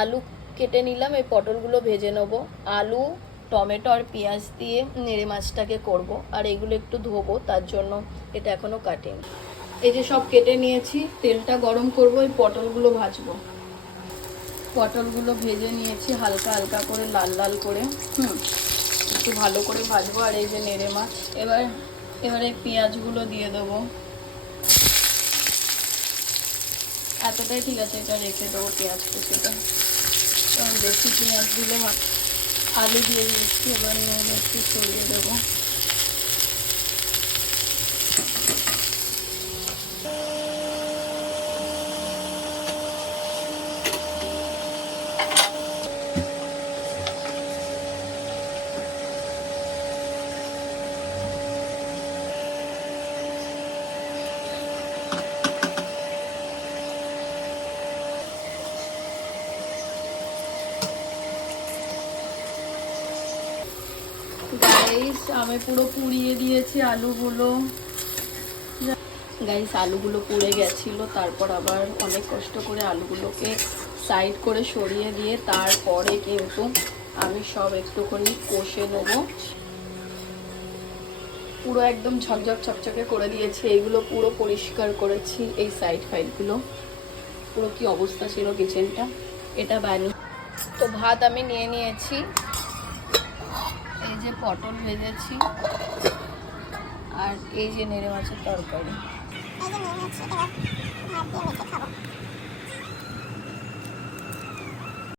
আলু কেটে নিলাম, এই পটলগুলো ভেজে নেবো। আলু, টমেটো আর পেঁয়াজ দিয়ে নেড়ে মাছটাকে করব। আর এগুলো একটু ধোবো, তার জন্য এটা এখনও কাটিনি। এই যে সব কেটে নিয়েছি, তেলটা গরম করব, এই পটলগুলো ভাজবো। পটলগুলো ভেজে নিয়েছি হালকা হালকা করে, লাল লাল করে। একটু ভালো করে ভাজবো। আর এই যে নেড়ে মাছ, এবারে পেঁয়াজগুলো দিয়ে দেবো। এতটাই ঠিক আছে, এটা রেখে দেবো পেঁয়াজ কুচিটা, কারণ বেশি পেঁয়াজ দিলে আলু দিয়ে দিচ্ছি। এবার নুন একটু ছড়িয়ে দেবো। গাইস, আমি পুরো পুড়িয়ে দিয়েছি আলুগুলো। গাইস, আলুগুলো পুড়ে গেছিল, তারপর আবার অনেক কষ্ট করে আলুগুলোকে সাইড করে সরিয়ে দিয়ে তারপরে কিন্তু আমি সব একটুখানি কষে নেব। পুরো একদম ঝকঝক চকচকে করে দিয়েছি, এইগুলো পুরো পরিষ্কার করেছি। এই সাইড ফাইডগুলো পুরো কি অবস্থা ছিল কিচেনটা, এটা বানি। তো ভাত আমি নিয়ে নিয়েছি, এই যে পটল ভেজেছি, আর এই যে নেড়ে মাছের তরকারি।